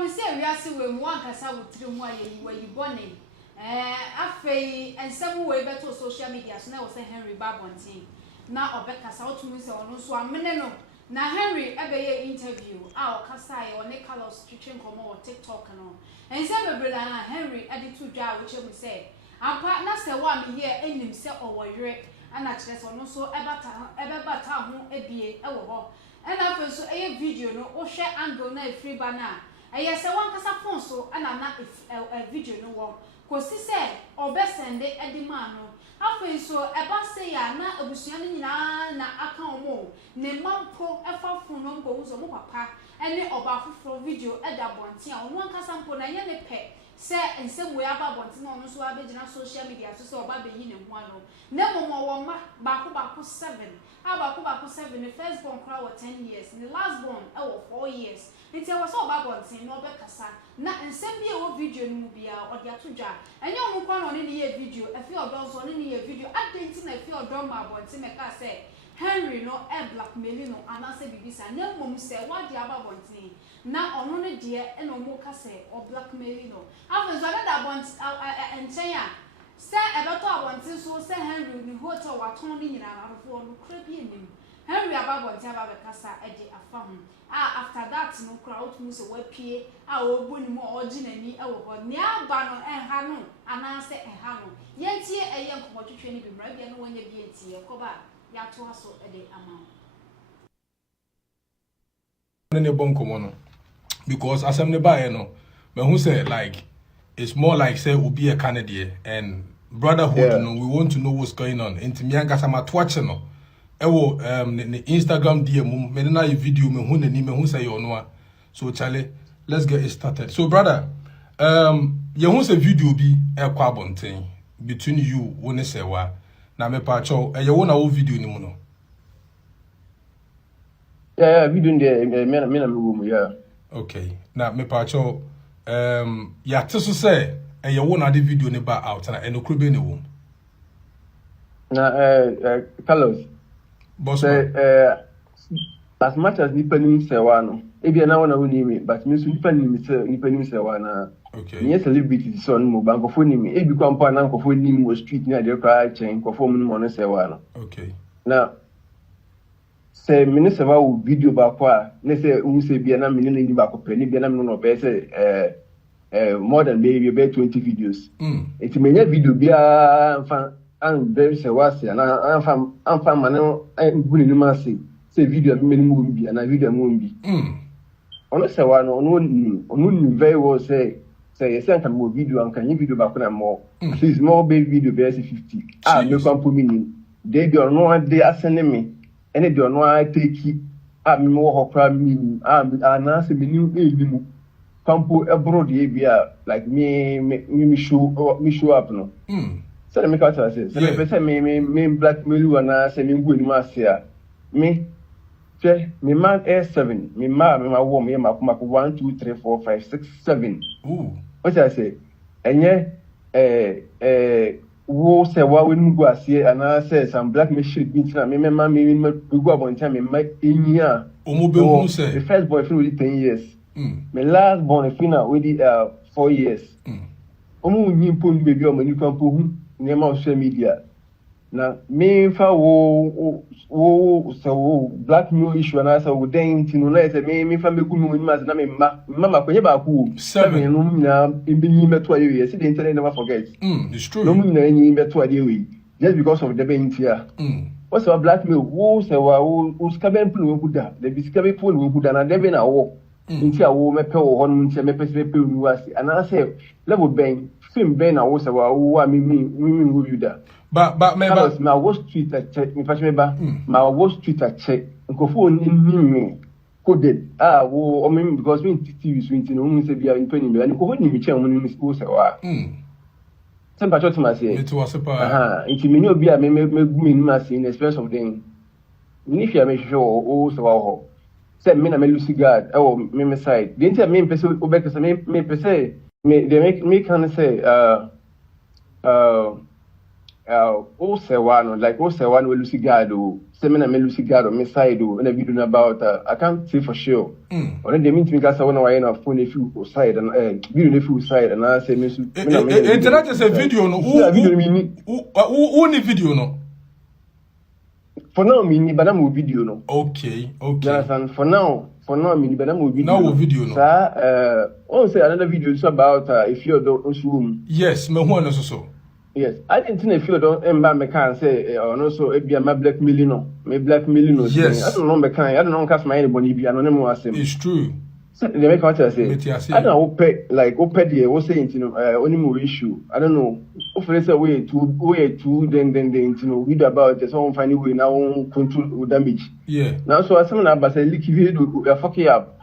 me say we are see we one kasa wo tiri mu aye where you born afei ensem we beto social media so na wo say Henry Babontin na obekasa otumu say ono so amene no na Henry ebeye interview a okasa ye one Carlos twitwen komo o TikTok no ensem bebre na Henry edi to dwa wo chemu say apa na se wa me here enim se owoyere ana kire so no so ebebata ho ebie ewo ho ena afei so eye video no wo hwe angle na free bana eye se wan kasa phone so ana na video no wo kosi se obesende edima no afei so eba se ya na abusua no nyina na aka omo ne mampo efa phone no go uzo mo papa ene oba foforo video eda bonti a ono kasa mpo na ye ne pe se ensem we aba bonti na ono so abegina social media so se oba beyi ne ho ano na momo wo ma bako 7 bako 7 the first born cry was 10 years the last born 4 years nti was so oba bonti na obekasa na ensem bi e wo video no mu bia odi atodwa enye ono kwa na oni ne ye video efi odo so oni ne ye video adenti na efi odo ma bonti me ka se Henry no blackmail no anase bibisa na mom se wadi aba bonti na ono ne de e no mo ka se o blackmail no afa so da bonti enchen ya se ebeto abonti so se Henry ni hotel waton ni nyina arofo no kra bi enim Henry aba bonti aba be kasa e de afa ho after that no kra otumu se wapie obu ni mo oginani e wo ho ne aba no enha no anase enha no yentie eye nkobotwetwe ni bimra bia no wanya bi entie koba ya to aso e de ama ne bonko no because asem ne ba no me hu say like it's more like say obi a Canadian and brotherhood no we want to know what's going on intimi angasa matwatch no ewo ne Instagram DM me na video me hu nani me hu say you no so chale let's get it started. So brother you hu say video bi e kwa bonten between you woni Serwaa na me pa cho e wo na wo video ni mu no yeah video ndi me na wo yeah okay na me pa cho ya teso say e wo na de video ni ba out na enokro be ni wo na Carlos boss as much as nipa nim Serwaa no e bia na wona woni mi but me so nipa nim Serwaa na okay nye celebrity so no banko fo nim e bi kwa mpa na nkofo nim wo street ni ade kra chen nkofo mu no Serwaa no okay na se me Serwaa wo video ba kwa ne se hu se bia na me ni ba ko pe ni bia na me no be se more than maybe about 20 videos it menya video bia mfa an very Serwaa se na anfa mano nguni ni ma se video me ni mu bia na video mu bi ono Serwaa no ono ni very well say yes I can more video and can you video back na more at least more big video be 50 me kwampo mini they do no dey asene me ene do no take me mo hokra mi na se me new mu kwampo abroad e bia like me show up no so me ka say say me blackmail na say me ngui ni ma se a me me man A7 me ma wo me ma 1 2 3 4 5 6 7 what I say enye wo Serwaa we nugo asie ana say some black me shit bin na me go abonta me ma enyia omobe hu say the first boyfriend with 10 years my last born final with 4 years omo nyimpo ni baby o mani kwampo hu ne ma social media na me fa wo so blackmail issue na so wo den tinu na say me fa megu mu ma na me mama kwenye ba ku 7 no nyina embi meto aye we see the internet never forget it's true no mu nyina nyi meto aye we just because of the bentia what's about blackmail wo Serwaa wo skaben pulu wo kuda the biskabe pulu wo kuda na debe na wo nti a wo mepe wo ho nti mepe se pe unu wasi ana say level ben film ben na wo Serwaa wo a mi wo yuda but my worst Twitter check me patch me ba my worst Twitter check nkofo ni coded wo o me because me TV so nti no mu se bia npa ni me ani ko ni mi chen mu ni school Serwaa sem patch to ma say it was a nti me ni obi a me gu me ni ma say in expense of them ni fia me show o Serwaa ho say me na me Lucy guard me side the nti me pese obekese me pese me they make me can say all Serwaa, like all Serwaa will Lucy Gado, seminar me Lucy Gado, Miss Saido, and a video about I can't say for sure. Or they mean to me because I want to know phone if you side and video if you side and I say Miss Internet is a video no who need video no. For now, me but I'm video no. Okay. And for now, me but I'm video. Now video no. Sir, say another video is about if you're the room. Yes, me who so. Yes, I didn't think if you don't me can say or no so it be my black million, Yes, I don't know me can. I don't know cast my anybody be anonymous. It's true. So they make what I say. I don't know the what saying only more issue. I don't know. Hopefully say way to then read about it. Someone find a way now control damage. Yeah. Now so as someone about say leak video fuck it up.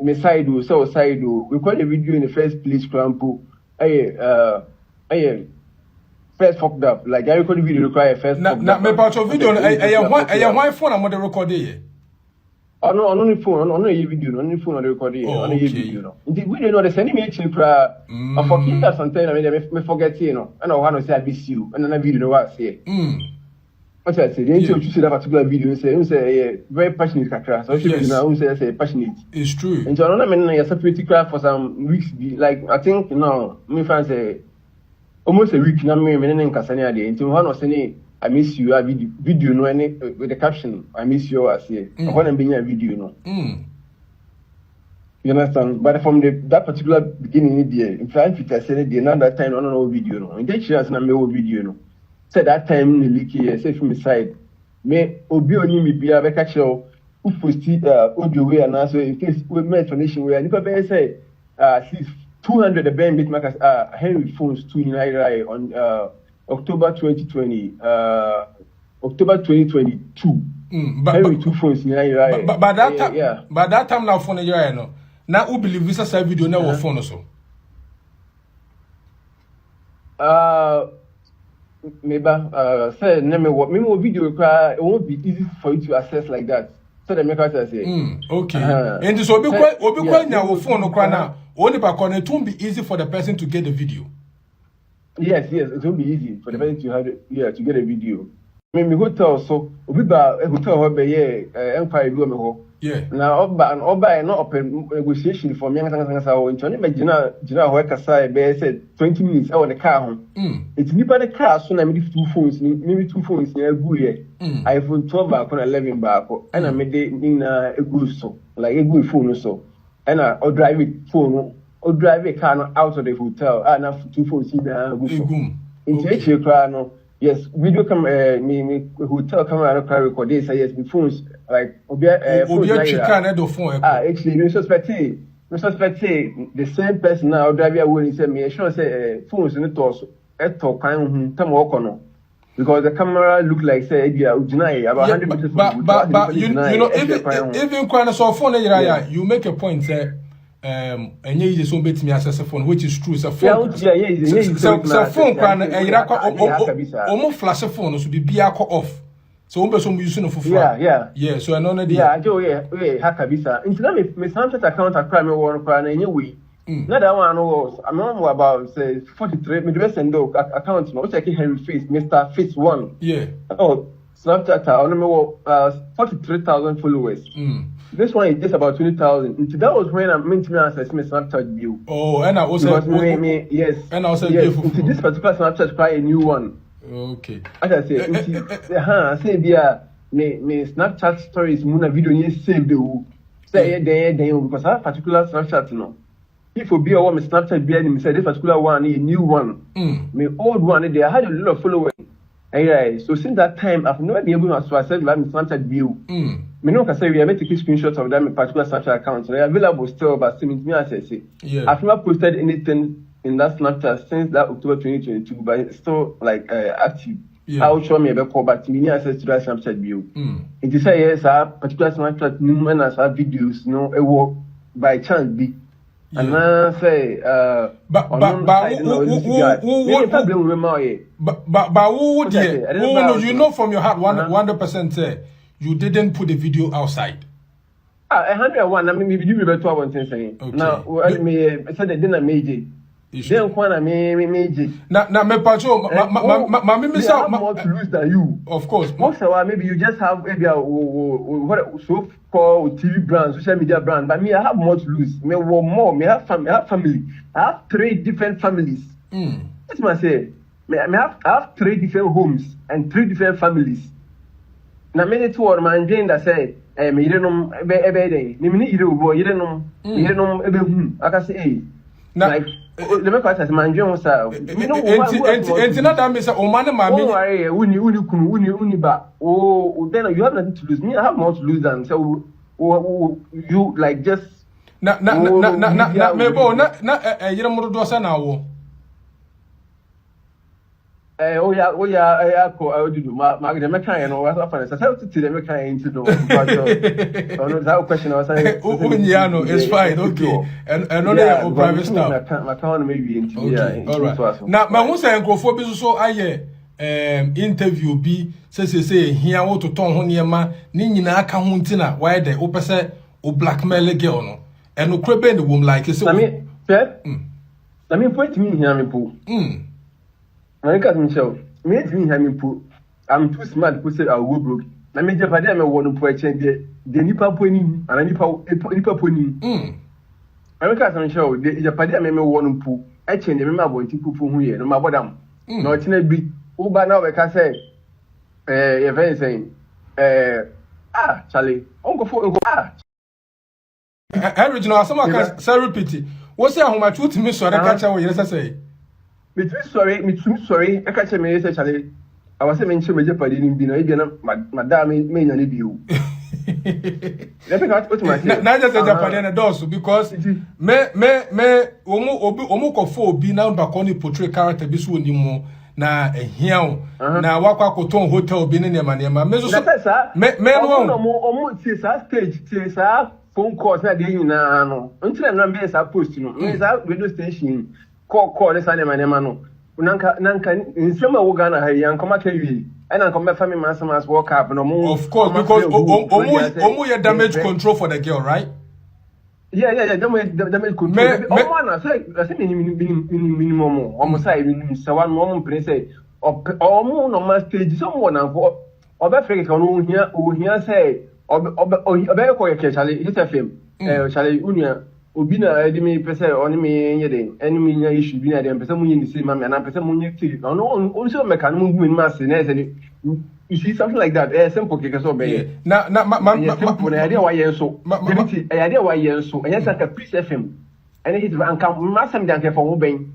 Me side do so side do. We call the video in the first place crampo. First fucked up. Like I record the video require first. Now me part of video. Why phone am I recording? On only phone, on a video, only phone on the recording, on a video. The video know the sending me actually cry. I forget that sometimes I may forget, and I want to say I miss you, and then a video what I say. What I say, you see that particular video, say very passionate crash. So you know, say passionate. It's true. And so I don't know, separate craft for some weeks. Like I think me fans say almost a week now. Me and Kasania day. Until one was saying. I miss you. I video no any with the caption. I miss you. I say. I want to be a video no. You understand? But from that particular beginning, in fact, Fitz said the another time I don't know video no. In that chance, I made video no. Said that time the leak here. Say from the side. Me obi oni mi be a catch you. Who post audio way and also in case we make explanation where. Nipa be say 200 the band bit makers Henry phones 2 on October 2020, October 2022. But 2 phones by that time, yeah. By that time now phone no. Now who believe this a video now phone so. Maybe say name me video require it won't be easy for you to access like that. So the maker say. Okay. And so obi kwa nya phone no kwa na only ba connect it won't be easy for the person to get the video. Yes, it will be easy for the person to have to get a video. I mean, hotel so we buy a hotel where empire go me ho. Yeah. Now oba not open negotiation for me and so in Tony Magina work aside be said 20 minutes I want the car home. It's nipa the car so na me 2 phones maybe 2 phones here go here. iPhone 12 back on 11 back and I made in a good so like a good phone so and I drive it phone or drive a car out of the hotel and have 2 phones in the into yes, video camera, me hotel camera record this. Yes, the phones like actually, you suspect the same person now drive away and say me. Sure, say phones in the torso. Talk kind of because the camera look like say about 100 meters. But you know even when I saw phone you make a point say. And you so bet me access a phone, which is true. So phone, so phone can almost flash a phone, so be off. So some using for yeah. So another day, Hakabisa. Instead, me Snapchat account a crime or crime anyway. Not that one was. I'm not about say 43. Me the best and account no check Henry Fitz, Mr. Fitz 1. Yeah. Oh, Snapchat on 43,000 followers. This one is just about 20,000. That was when I meant to access my Snapchat view. Oh, and I also yes. And I also this particular Snapchat try a new one. Okay. As I say, I say me Snapchat stories muna video ni save the say then because that particular Snapchat no. If you be a woman Snapchat be any say this particular one a new one. Me old one they had a lot of followers. So since that time I've never been able to access my Snapchat view. Me no can say we are taking screenshots of that particular Snapchat account. They are available still, but still me access it. Yeah. I've never posted anything in that Snapchat since that October 2022, but it's still like active. Yeah. I'll show me a call, but me access to that Snapchat view. It is say yes, particular Snapchat numerous as videos, no, it work by chance be. And I say, but you know from your heart 100% say you didn't put the video outside. 101. I mean, you better one thing saying. Now, me said they didn't make it. Then one me na me pacho ma me say more to lose than you. Of course. Maybe you just have maybe what so called TV brand, social media brand, but me I have more to lose. Me more, me have family. I have 3 different families. That's what I say. I have 3 different homes and 3 different families. Now many two or man Jane that say me don't know day. Me need you boy, you don't know I can say hey. Like let me pass as man Jane was and that means o man ma me uni ba oh then you have nothing to lose. Me I have more to lose than so you like just na me bo na yire mo do sa na wo oh yeah, I do my the mechanic and what's up and so to the mechanic into the that question I was saying it's fine, okay. And another private stuff. My account maybe into all right. Now my who say nkrofo bi so aye interview bi say here wo to ton ho niema ni nyina aka ho ntina why the wo pese o blackmail girl no and okra be the wom like say I mean point me here me po I can't myself. Me I'm too smart to say I will broke. Na me jefa dey me wo no po eche de nipa po ni and nipa po ni. I can't myself. De jefa dey me wo no po eche de me ma bo ntipu po hu ye no ma bodam. Na o chine bi u ba na we ka say e very saying Charlie onko fo original asama can say repeat. What say ahoma chuti me so ka cha wo yere say me too sorry. I catch me say Charlie. I was saying me jeopardy ni bi na e bi na madam me nya ni bi o. Let me what my say. Na just jeopardy na does because me omu ko fo obi na ba ko ni portray character bi so oni mu na ehia o na wakwa ko ton hotel bi ne nema me so me no omu tie sa stage tie sa phone calls na dey na no until na be sa post no me sa radio station call this nema no nanka nsema wo Ghana ha yan koma kawi and come family man some as work up no mo of course because omu ya damage control for the girl right yeah damage control omo na say minimum omo say minimum say one omo pray say omo no ma stage someone na for oba freke kan o hia say oba ko ye Charlie hit FM Charlie unia obi na edi me pese oni me nyede eni me nya issue bi na dem pese munye ni see mama na pese munye ti no so meka no mu ma se na say you see something like that simple ke so be na simple na idea why so demiti idea why so enya saka Fitz FM eni hit anka ma sam dan ke for wo ben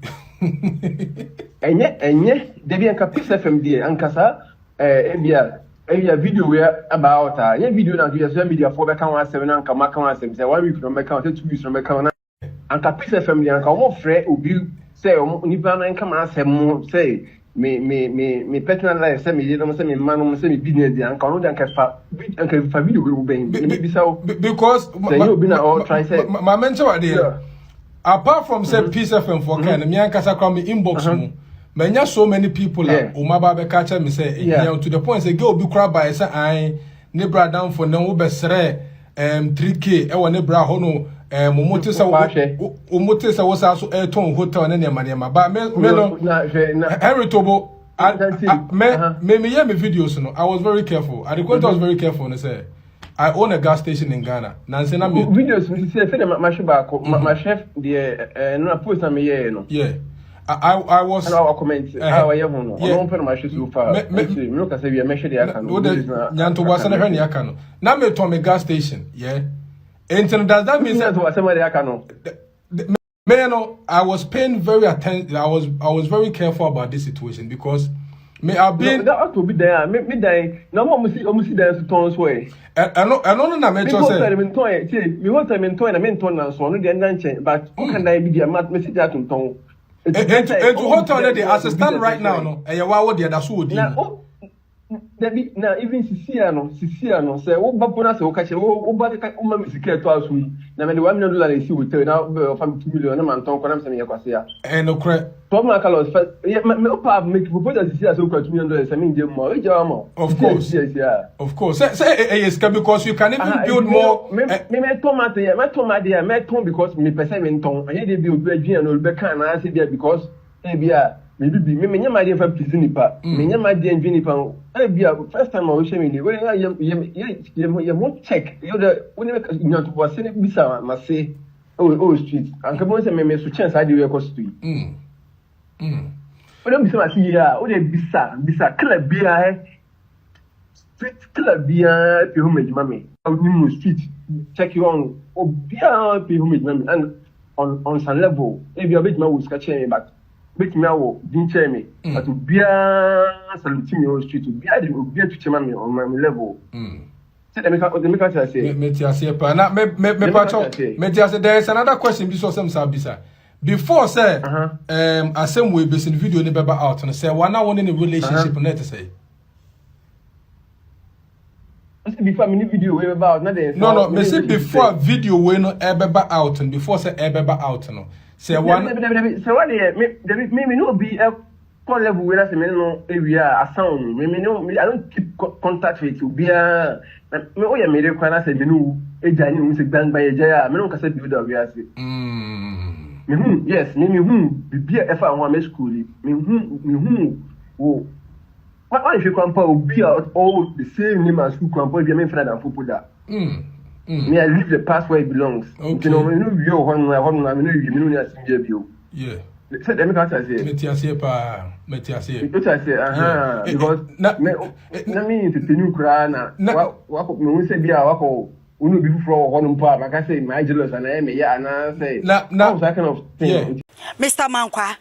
enye debi anka Fitz FM die anka sa ebia video we about yeah video na to social media for be kan 17 anka ma kan 17 say 1 week from be kan 2 weeks from be kan anka Fitz FM die anka omo frɛ obi say omo nipa na anka ma asem say me personal life say me yedom say me man say me business die anka no anka fa video we ben maybe so because you obi na all try say my mentor wa there apart from say Fitz FM for kan me anka sa kwa me inbox mu manya so many people like umaba be catch me say to the point say girl be cry by say I ne bra down for no be sere 3k e wo ne bra ho no momote say omote say wo sa so ton hotel ne nema ba me no Henry Tobo me hear me videos no I was very careful I was very careful and say I own a gas station in Ghana na say na me videos we say my chef my chef the no post na me here no I was I comment how I no no pen my shoes so far me look say we measure the aka no nyanto wasa na hwe ne aka no na me to me gas station and does that mean that wasa the aka no me I was paying very attention I was very careful about this situation because me have been that ought to be there me die na mo see there to turn so no na me to say me want time in turn na me turn na so no dey nche but who can die be there me see that to turn and to hotel there as a stand right now no e wa wo there da so odi Debbie, now even Siciano, say, oh, Babona, so catch a secret to us. Now, the $1 million see will turn out from 2 million a month on Conam Semiaquasia. And no credit. Tom Carlos, make proposal to see us over $2 million. I mean, the more, of course, yes, of course. Say, yes, because you can even build more. Me Tom because me person in Tom, I did build Belgian or Becca and I said there because maybe me my dear from Pizinipa, me my dear Juniper. First time I was showing you, you won't check. You're the when you was saying Bisa must say, oh, street. And come on, say, me so chance I do your cost street. But don't be so much here, oh, they Bisa, kill a beer, street, kill a beer, homage, mammy. Out in the street, check you on, oh, beer, homage, mammy, and on some level, if you're a bit more catch me back. Make me out, didn't tell me. But to be a saluting on street to be to chairman on my level. Say, the maker say, there's another question before some Sabisa. Before, sir, I same way based in video in the Baba out and say, one hour in a relationship, net to say. Before mini video about nothing. No, me say before video when no Ebeba out and before say Ebeba out no. Say one. So what me no be a call level where I say me no area a sound. Me no I don't keep contact with you. Be a me oh ya me dey kwana say me no ejani mu say bang by eja me no ka say bi da we ase. Me yes me be a efa one me school. Me wo. What if you compare be all the same name as school compare be me friend and footballer. Me I leave the past where it belongs. Okay. You know you one yeah. So let me can't say. Metiasie. Because na me to new cry na. What me say be wako unu be for one part. Like I say my jealous and I me na say. Now that kind of thing. Mr. Mankwa.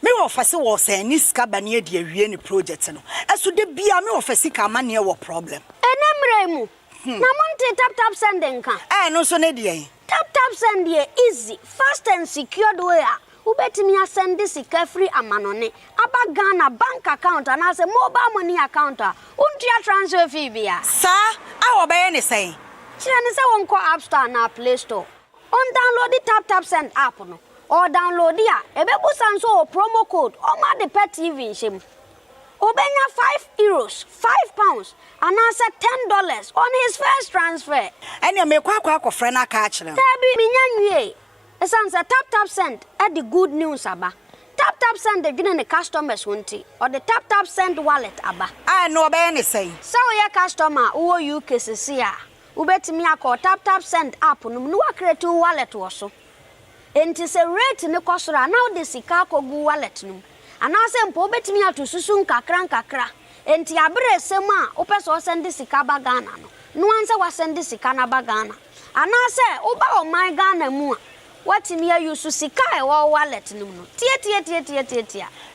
Me offer was say ni sika banie de awie ni project no. Eso de bia me offer sika ma ne wo problem. Enemremu. Na monte tap sending kan. No so ne de. Tap send here easy, fast and secured way. Ubetimi send this sika free amanone. Aba Ghana bank account and as a mobile money account. Untia transfer fee bia. Sir, I obey any say. Chine say won call App Store na Play Store. On download the tap send app no. Or download ya. Ebebu sanso promo code. Oma the pet TV shim. Obenya €5, £5, and answer $10 on his first transfer. And you make kwa friend a catch them. Tabi minyanwe. Esanse tap send at the good news aba. Tap send the giving the customers wanti or the tap send wallet aba. I know about any say. So your customer who you cases here. Ubetimi akọ tap send app no no create wallet woso. Enti se rate ne kosora now the sika ko gu wallet no. Anase mpo betimi atosusu nkakra enti abere sem a opeso send sika ba Ghana no anse wa send sika na ba Ghana anase oba o my Ghana mu a watimi ayusu sika e wo wallet no tie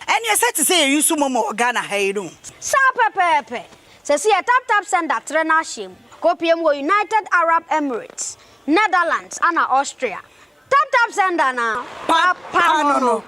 and you said to say you use momo Ghana haydo sa pepepe se si tap send that trena shim kopiem wo United Arab Emirates, Netherlands and Austria. Tap send na papa no.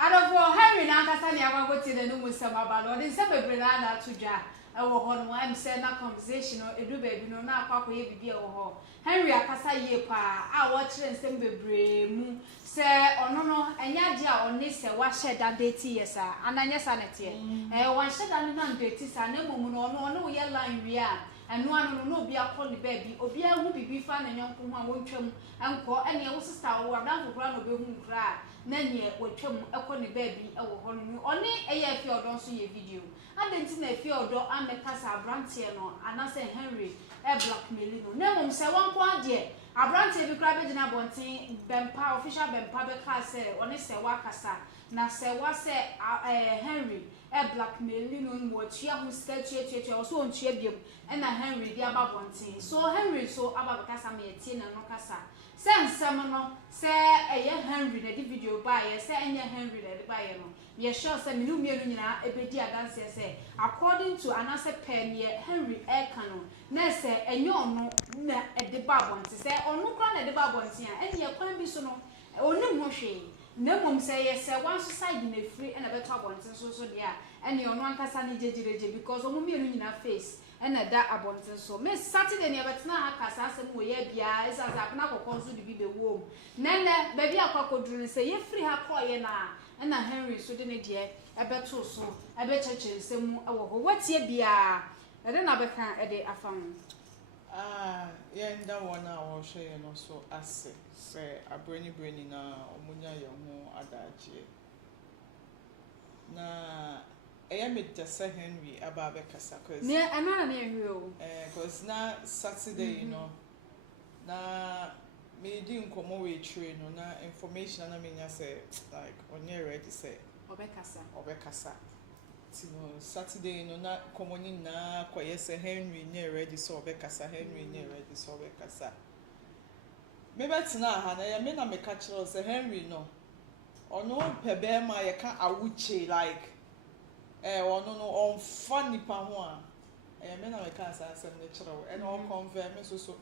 Adofo Henry na nkasa ne agwa goti de no musam abalo de se bebre na na toja e wo ho no am say na conversation edu baby no na akwa ye bibi e wo ho Henry akasa ye pa a wo kire nsem bebre mu se ono no enya je a oni se wa sheda date yesa ananya sanete e wan sheda no na date sa na mumu no ono ye line wi a eno anu no obi akọ ni baby obi ahu bibi fa na nyonko hu a wontwam enko ene wo sister wo adanfo kra no be hu kra na nye wotwam ekọ ni baby e wo ho no oni eye fi odo so ye video adenti na fi odo ameka sa abrantie no anase Henry e blackmail no na mum se wonko ade abrantie bi kra be gina bonten bempa official bempa be ka se oni se wakasa na se wa se Henry e blackmail no mo tua hu statue o so ontua biem e na Henry di aba bonten so Henry so aba be kasa me tie na no kasa se nsem no se eye Henry na di video ba ye se enye Henry na di ba ye no ye sure se minu mienu nyina ebedi adanse se according to anase pen ye Henry Ekano na se enye ono na ede ba bonten se onu kra na ede ba bonten a enye kwan bi so no onim ho hwe na mum say yes one society na free and better bonten so dia ene ono ankasa ne jejireje because omo mienu nyina face ene da abonten so me Saturday ne betena akasa asem wo ye bia isaza apna kokonso de bi be wo nene ba bi akwakoduru se ye free ha koye na ena Henry so de ne de ebeto so ebe cheche nsem ewo ho watie bia ede na beka ede afam yenda wona wo hwe no so ase se abrani na omunya ye ho adaje na me just Henry about Bekasa cause ne anana ne ehwe cause na Saturday you know na me di nkomo we trade no na information na me nya say like on you ready say obekasa no Saturday no na komoni na koye say Henry ne ready so obekasa Henry ne ready so obekasa me betina ha na ya me na me catch say Henry no ono pebe ma ye ka awuche like ono no on funny pa ho a me na me ka asem ne chiro and all confirm me so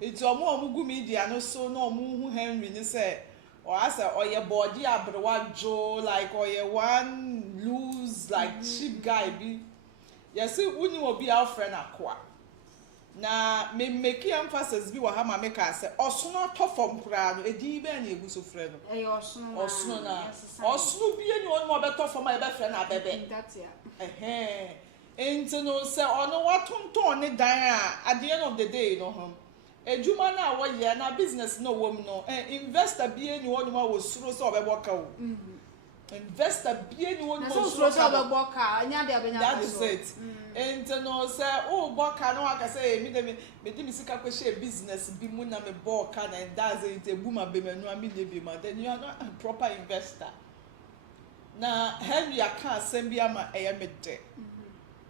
it's omo gu media no so no omo hu Henry ni say or as oye body abrewa jo like oye one loose like cheap guy be yes uni obi our friend akwa na me make emphasis bi wa ha ma make say osono to from kura no edi be na egu so friend no osono na osono bi eni onu obeto from e be friend na bebe that ya enti no say ono watonton ne dan a at the end of the day no ejuma na wo ye na business no wom no investor bi eni onu ma wo suro so obeboka o investor bi eni onu wo suro so obeboka anya de abenya that is it and no say oh boka no aka say me de me sika kwehye business bi mu na me boka na that's it ebu ma be manu ami de bi ma then you are not a proper investor na Henry aka asem bi ama me de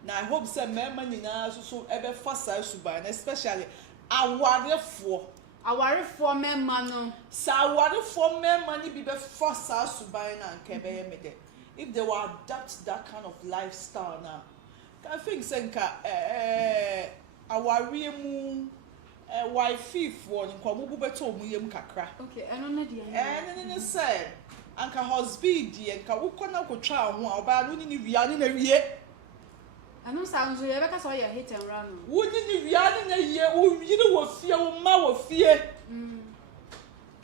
na I hope say mema nyina so ebe fasa suba and especially awarefo mema no sa awarefo mema ni bi be fasa suba na nke be me de if they will adapt that kind of lifestyle now I think senka aware mu wife for nkomo bu beto mu yem kakra okay eno na dia ne say anka husband die nka wukona kwotwa ho a oba no ni wia ni na wie eno sounds you be ka so ya hit and run wuni ni wia ni na ye wo yiri wo fie wo ma wo fie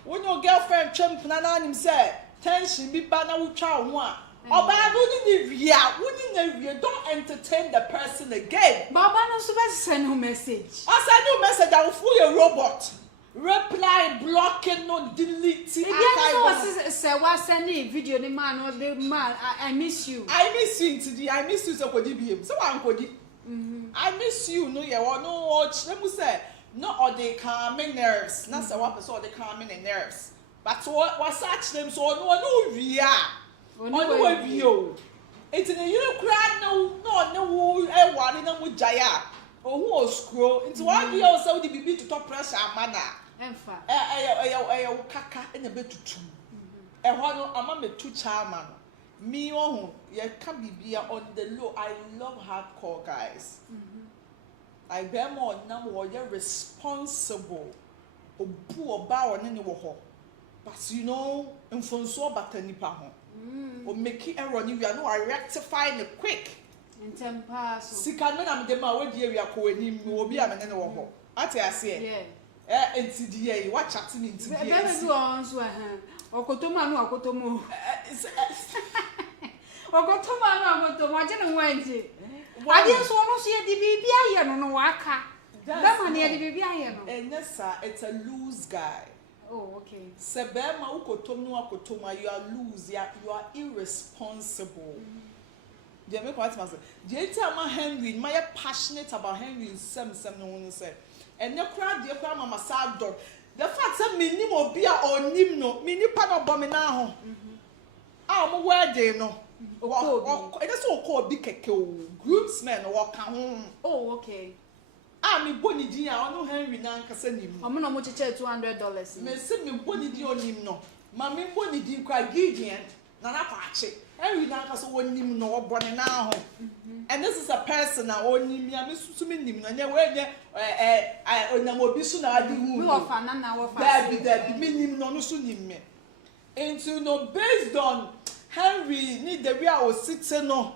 woni o girlfriend Ch0p na na nim say tension bi ba na wutwa ho a oba no ni wia woni na wie don't entertain the person again baba no so be send you message send you message I will fool your robot reply blocking no delete archive say what send video ni man or the man I miss you today I miss you so kodi biem so wan kodi I miss you no ye no watch them say no or they calming nerves na say what person or they calming the nerves but what search them so no wia onu we bio enti ne you cry no wo e ware na mu jaya ohu o scroll enti wa bi o say we bibi to top pressure amana emfa kaka ena betutu ho no ama metu chairman me ohun ye ka bibia on the low I love hardcore guys I be more na wo ye responsible obu oba one ne wo ho but you know mfonso batani pa ho o make error ni we are no rectifying it quick in temper so sika no na me de ma we die wi akowani mi obi a me ne wo ho ate ase enti die wa chat me enti die be do on so okotomu anu okotomu okotomu aje no wanji ade so no so ye di bibia ye no waka da ma ne di bibia ye no enesa it's a loose guy. Oh, okay. Sebema ukotomu akotoma, you are loose, you are irresponsible. They make what master. The entire Henry, my passionate about Henry some no one say. And the crowd, the crowd mama sad dog. The fact that me ni mo bia or nim no, me ni pa no bomina ho. Mo wedding no. It is so called big groomsmen walk home. Oh, okay. Me boni di a ono Henry na nkasa nim. Omo no mo cheche $200. Me se me boni di onim no. Ma me boni di kwa Gideon na na paache. Henry na nkasa wonim no obone na ho. And this is a person na onim ya me susu me nim no nya we nya onam obi su na adi hu. We ofa na wo fa. That be me nim no no su nim me. And so no based on Henry need the real sitting no.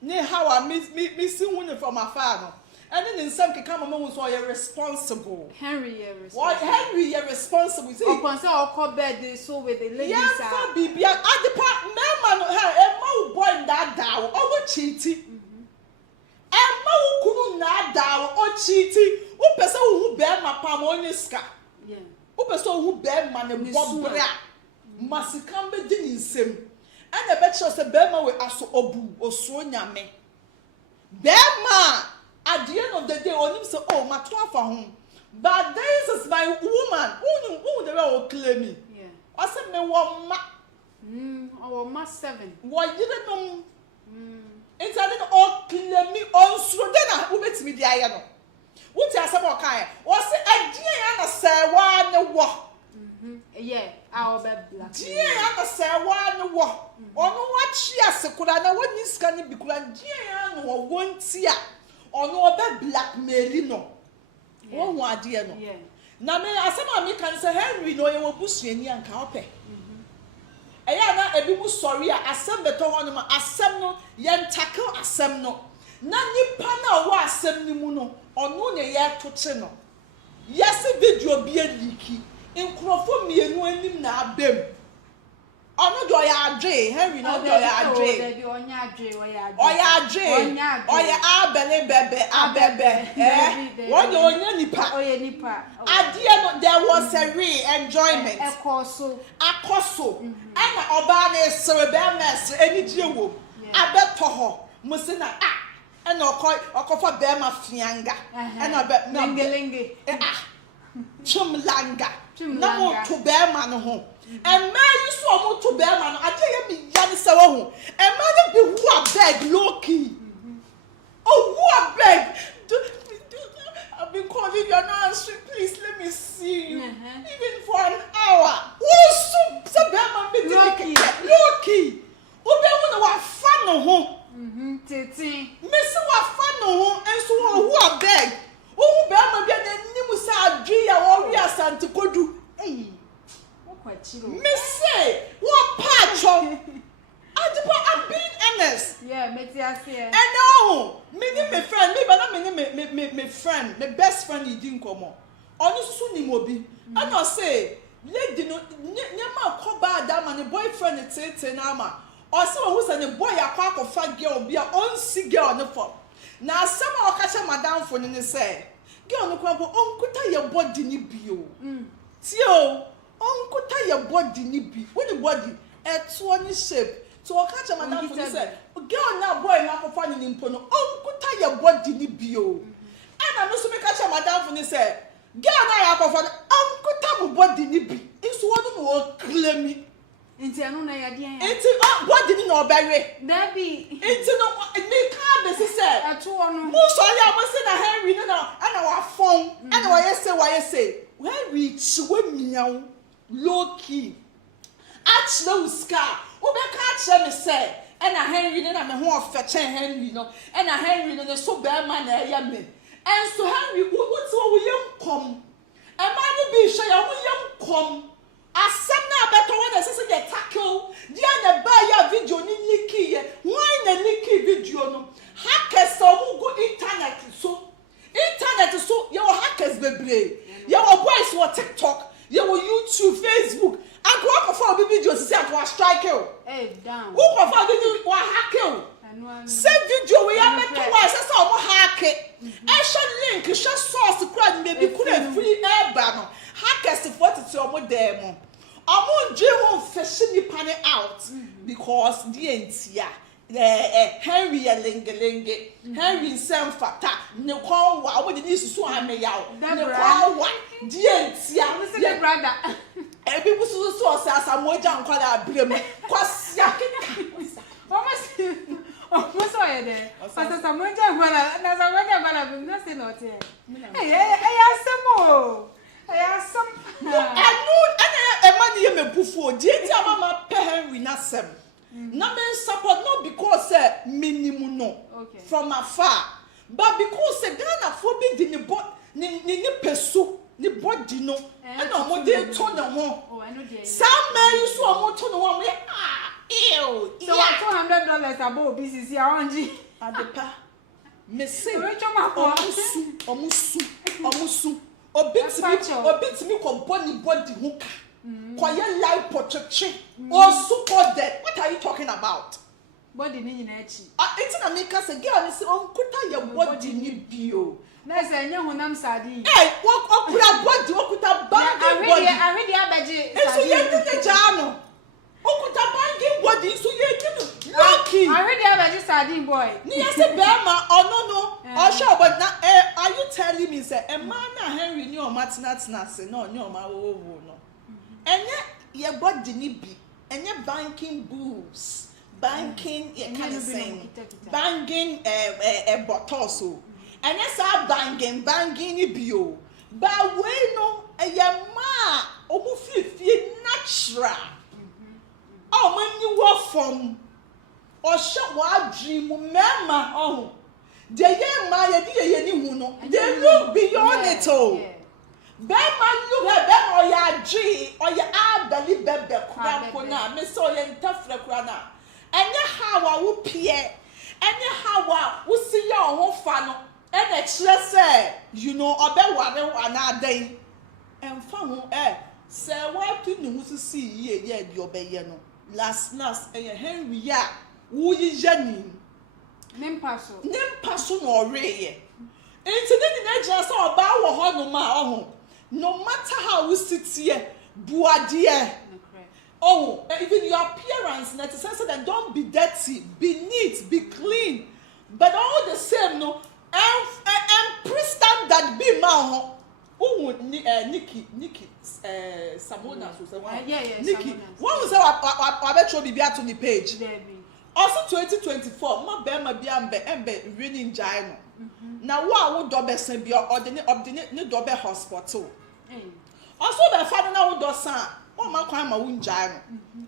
Ni how I missing one from afar no. And then in some come among so you're responsible. Henry responsible. What Henry you're responsible. See, concern or call bed so with the ladies. Yeah, for baby. At the part, man, a boy in that down or cheating. And ma kunu na da o cheating. Who person who bear my palm on your scar? Yeah. Who person who bear man and bobra? Must come be din sim. And the bet shows a bear with aso obu or so nyame. Bear ma at the end of the day, on him say, oh, my 12 for home. But this is my woman. Who the will claim me? Yeah. I said, me one ma. Our ma 7. Why didn't know? It's a little all claim me on so then I will bet me the iron. What you say about kind? Was it a dear Serwaa Amihere? Yeah, our bed black. Dear Serwaa Amihere. On what she has a could I know what this can be grand dear or one tear. Or no blackmail no. Oh, what dear no. Yeah. Now, me as some me can say Henry no you will push any and Ch0p. Ayana a bibu sorry asem beto hono ma asem no yen tackle asem no. Na nipa na wo asem ni mu no ono ne ye toche no. Yes video bi aliki. Nkrofo mienu anim na abem. Ono do ya adwe Henry no do ya adwe. Oya abele bebe abebe one onya nipa adie no there was a real enjoyment Akoso ana oba na esere be mess eni die wo abeto ho musina ana okofa be ma fianga ana be lengelenge chumlanga na mo to be ma no ho and man you so mo to be ma no aje ye mi yan se wo ho and man be who abeg low key. Oh, who abeg? I've been calling you now. Please let me see you, even for an hour. Oh, so bad man, Loki. Obe wona wa fa no ho. Titi. Miss wa fa no ho, and so who abeg? Who be man be na nimu sa adwi ya wo wi asante kodu. Hey. What quite chiro. Miss say, what patch? I'm being honest. Yeah, and no, my friend, my friend, my best friend, he didn't come on. Honestly, ni mobi. And I say, lady, no, nyama koba da man, boyfriend, it's nama. Or someone who's a boy, a quack of fat girl, be a own see girl on the phone. Now, someone catch a madam phone and say, girl, no crumble, uncle, your body ni bio. Tio, uncle, your body ni bi. What the body? At 20 shape. So I catch a madam for say, girl now boy now for finding in pono. Uncle your body ni bio. And I know so me catch a madam for say, girl now for finding uncle body ni bi. It's one more claim me. Inti anu na yadi yan. Inti body ni no berry. Debbie. Inti no me can be say. Atu onu. Mo so ya mo say na Henry no na ana wa phone. Ana wa say. When we chiwe miaw low key. Actually scar. Obe catch me say, and a Henry no na me ho fetch Henry no, and a Henry no so bear man na ya me. And so Henry what's what we yam come. A man be sure ya we yam come. Asem na beto when say say tackle. Dia na buy ya video ni liki ye. Why na liki video no? Hackers so go internet so your hackers bebre. Your boys what TikTok, your YouTube, Facebook. I go for a video to say I strike you. Hey, down. Who prefer video wa hack you? Same video we are meant to watch. That's how we hack it. I shall link, shall source crowd maybe couldn't free air banner. Hackers to what it's your demo. I won't dream of fishing panel out because the NCA. Henry a lingelinge, Henry Sam Fata, no call what would it need to swam me out. No call what? Dear brother. Every so says I'm way down call our brim. Cause almost all there. Pastor Samuel Jagwala, and as I went about him, nothing not here. I have some more. I have some. I know, and a money before. Dear Mama Henry Nassem. Number support not because minimum no from afar, but because Ghana forbid the body ni peso ni body no and no more they turn the home. Some men you saw more to the one ew. So $200 above BCC awanji. Adepa. Me say. Omusu. Obitimi ko body hook. Koye live portrait. Or super dead. What are you talking about? Body ni na echi. It's na make us girl say onkuta your body ni bio. Na say nya honam sadi. Okura body okuta banging body. I ready abeji. Eso ye ni jano. Okuta banging body so ye ni lucky. I ready abeji sardine boy. Ni say bema no. Osho but na are you telling me say e man na Henry ni o matina se no ni o ma wo no. Enye ye body ni bi. Enye banking boobs. Banking kind of saying banging bottles so and yes banging bio but we no ma omu fifie natural man you work from or shop wa dream mema the young man ye ni hu no they look beyond it all bema look bema or ya dream or ya belly bebe kura na me so ye ntafre kura na enye how a wo pie enye how a wo si ya ho fa no ene kire say you know obeware anadan emfa ho say what to nu hu si ye ye di obeye no last Henry ya wo yi jani nimpa so no reye enti ne na gya say oba wo ho no ma no matter how we sit here buade even your appearance, that sense that don't be dirty, be neat, be clean, but all the same, no, and pre-standard be man. Nikki, Samona, Nikki. What was our bet be to the page? Also 2024, my bema be ambe reading gyno. Now what would dobe send be ordinate dobe hospital? Also, the father now does son. Oh, my crime, my wound gyno.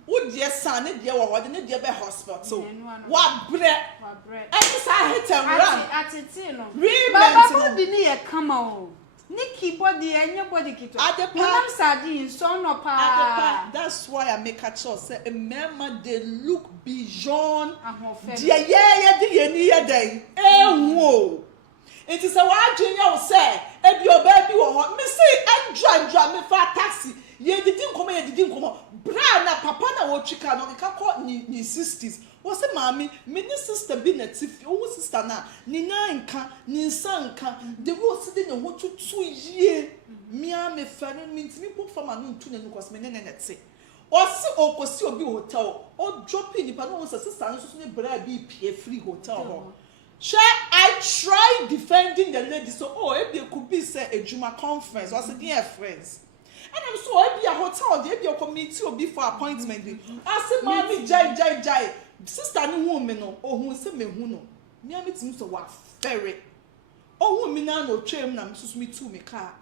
Would dear son, it dear or the dear hospital? What bread? And this I hit and run at it. Remember, didn't come on. Nikki body and your body kit. At the palm sardines, so no pa. That's why I make a choice. Say, remember, they look beyond. Yeah, day. Whoa. It is a wild junior say, if your baby will me say, and drive me for a taxi. Ye didn't come. Bra na papa na wo chika no ka ko ni sisters. Wo se mami, me ni sister be na tifi, wo sister na ni na nka, ni nsa nka. De wo se de ne ho tutu yie. Mia me fa no ntimi pop fama no ntu na no kos me ne te. O se okosi obi hotel, o drop in nipa no wo sister no so ne bra bi pie free hotel ho. I tried defending the lady so if they could be say a Juma conference or say dear friends. And I'm so I be a hotel, they be a committee or be for appointment. I say, mommy, jai. Sister, no woman, who say me who no. Me, I'm meeting so what ferry. Oh, woman, no train, I'm so me too, me car.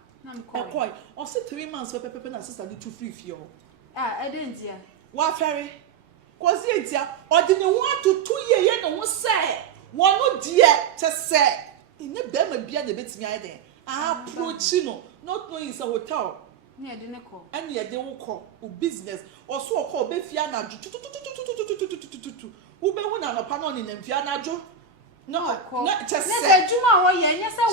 Or say 3 months for Pepper and sister, do 2 free for you. I didn't hear. What ferry? Was it here? Or didn't want to 2 years, no say. One no dear, just say. In the bed, be the bits me idea. I approach you, not knowing it's a hotel. Near the nickel. And yet they will call business or so called Befiana. Who be one on panon in Fiana Jo? No, just said Juma, yes, I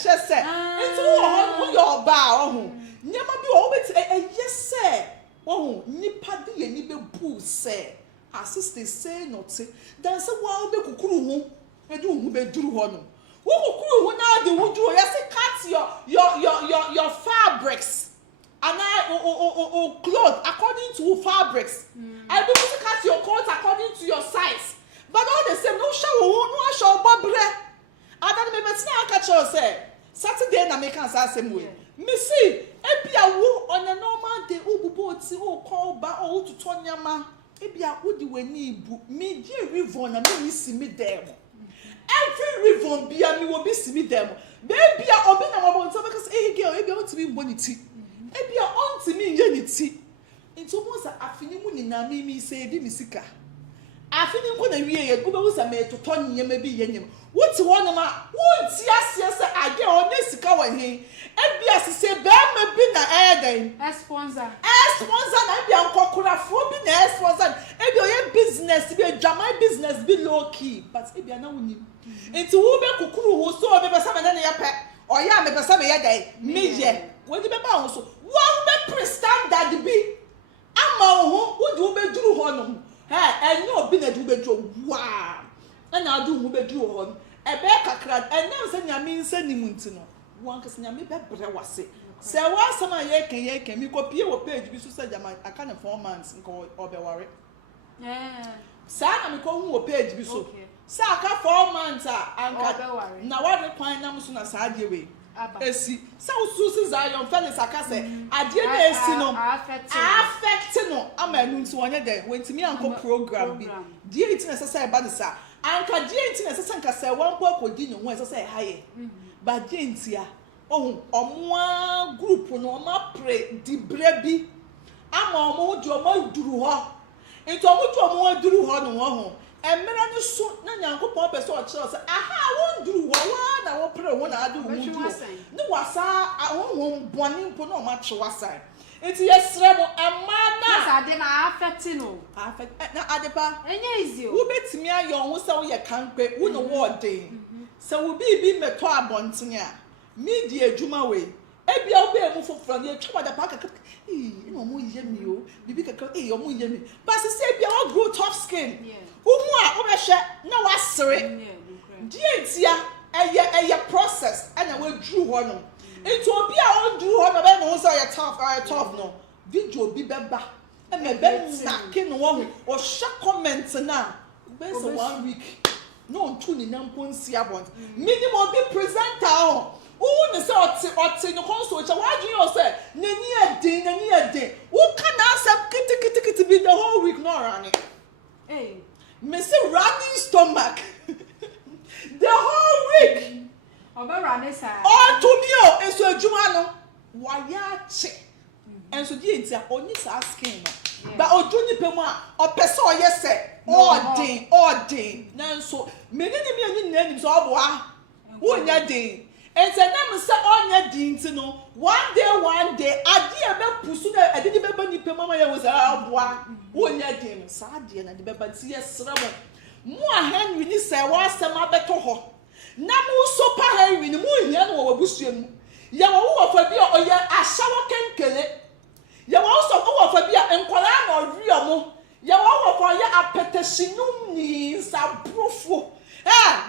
just said. It's all your bow. Never be always a yes, sir. Oh, Nipadi and Nibe Boo, sir. Assist they say not say. That's a wild Kukuru. I do who be drew on. Who now they would do? Yes, cut your fabrics and clothes according to fabrics. I be able to cut your coats according to your size. But all the same, no show bobre. I don't remember now catch you say Saturday na make us same way. Me see, ebia wo on a normal day obubo ti o call ba o to tonyama. Ebia wo di weni bu me die river na me see me there. Every river be a me will be see me them. Baby, I open a mobile because a girl, maybe I want to be bonity. Maybe I want to me unity. Into most a finimun in a mimi say, Dimisika. I think when I read who was a maid to turn ye maybe yen. What's one of my what's yes, I get on this cover here. And be as to say, Bam, be the air game. A sponsor. A sponsor na be ankokorafo bi na sponsor e be oye business be dwamai business be low key but e be na woni enti wo be kukuru wo so be pesa me na ye pe oya me pesa me ye dai me ye wo di be ba wo so wo be pre-standard bi ama wo di wo be duru ho no enye obi na di wo be duru wa na adu wo be duru ho ebe kakra enem se nyame nsa nimunti no wan kase nyame be bre wase se wa sama ye ken mi copy wo page bi so se jama aka na 4 months nko obeware sa na mi ko hu wo page bi so sa aka 4 months anka na wa de kwan na so na sa de we esi sa ususi Zion Felix aka se ade na esi no affect no ama enu nti wonye de wentimi anko program bi die it na se ba de sa anka die it na se nka se wan po akodi ne ho se haye ba die ntia omo group no omo pre di brebi ama omo di omo duru ho enti omo di omo duru ho no ho emere no so na nyankopon pese o kire se aha won duru ho wa na wo pre ho na adu wo duru ni wasa ahonhom boni mpo na omo atwe wasa enti yesre mo amana sa de na affect no affect na adepa enye easy wo betimi ayo ho se wo ye kanpe wo no wo den se wo bi meto abontene a media adwuma we ebia wo be mu foforo na etwa da pa kaka no mo yemi o bibi kaka o mo yemi but se ebia wo grow tough skin wo mu a wo be hwe na wasere die ntia eye process ana we drew ho no into obi a on drew ho no be no so ye tough no video bi beba e me be na ke no wo o hwe comment na be so 1 week no ntu ni na mponsi abont minimum be presenter who ne say oti no console cha wa dwen you say nani ade who can accept kiti be the whole week no running me say running stomach the whole week oba running sir all to me o enso adwuma no wa ya che enso di entia oni sa skin no ba ojo ni pemu a opese oye se all day nanso me ni nanim so oboa wo nya din ente na me se onya din ti no one day ade e be pusu na ade di be bani pemu ma ye wo sa oboa wo nya din no sa ade na de be ba ti yesra mo a Henry ni se wa asem abeto ho na mo so pa Henry ni mo hia no wo busuam ye wo fa bi oye ahyawo kenkele ye wo so wo fa bi enkwala na ori mo ye wo for ye apeteshinum ni sabrofo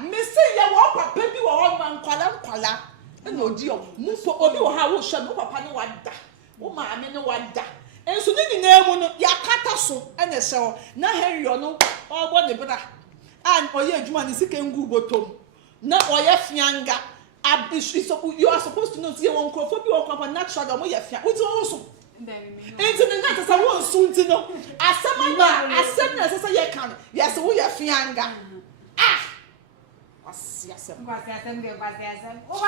me say ye wo papa bi wo man kwala na odi o mu obi wo ha wo hwe no papa ne wada wo maame ne wada enso ni na mu no ya kata so na hye na Henry no obo ne bra and oye adwuma ni sika ngu botom na oye fianga you are supposed to know see one crop bi one natural da mo ye fia wo ti wo so enti ne na tsa wo nsu nti no asem na sesa ye kan yes wo ye fianga asem o ba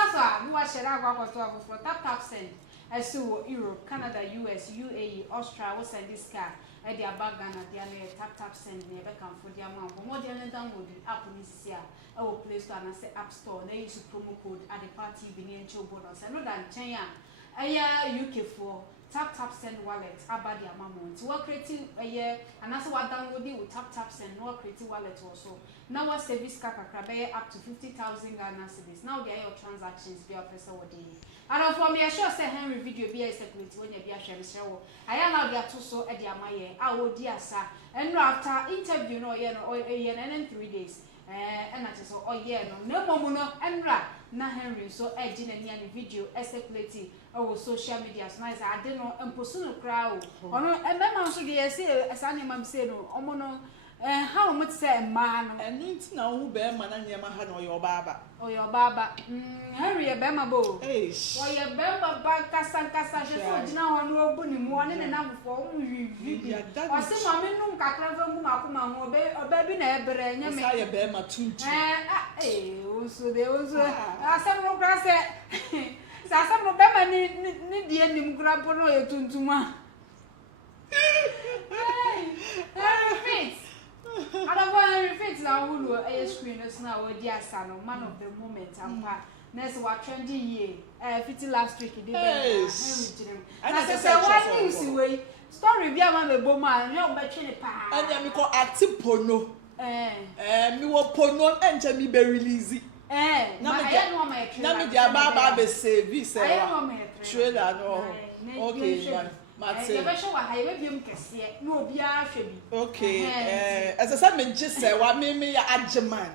so we wa share agwa to for tap send esu Europe Canada US UAE Australia wo send this car e dia bag Ghana dia na tap send ne be kan for dia mo dia na download the app ni sisi a e wo Play Store na say App Store na use promo code adepa TV ni enche obo no say no dan chen ya UK for tap send wallet abadi amount we creating and also we downloading with tap send no creating wallet also now what service kakra be up to 50,000 Ghana cedis now there your transactions be person what dey and for me sure say Henry video be security when you be share show I am now there to so e dey amaye a wo di asa and after interview no and 3 days and I just no no no enra na Henry so edge na nia video circulating our social media so nice I dey no emposo no crowd ono e mema so dey say asane mam say no omo no how much say man no enu nti na wo be ma na nyema ha na oyo baba Henry e be ma bo oyo be ma ba kasa she so gina ho no obu ni mu one na before o video o se ma me num kakra fa ngu makoma ho oba bi na ebere nya me say be ma tuntu o so de o so asem no kra se asem no be ma ni die nim kra po no ye tuntuma Fitz. I don't want to Fitz now who a screeners now or dear son of man of the moment and next what trendy year. Fitz last week he did. And I said, why do you see way? story bi ama me boma no betwe ne pa anya me ko active pono mi wo pono enje mi be release na me dia baba be save say wa trailer no okay Matse. Ebe show wa highway biom kese na obi a hwe bi. Okay. As I said me say wa me ya ageman.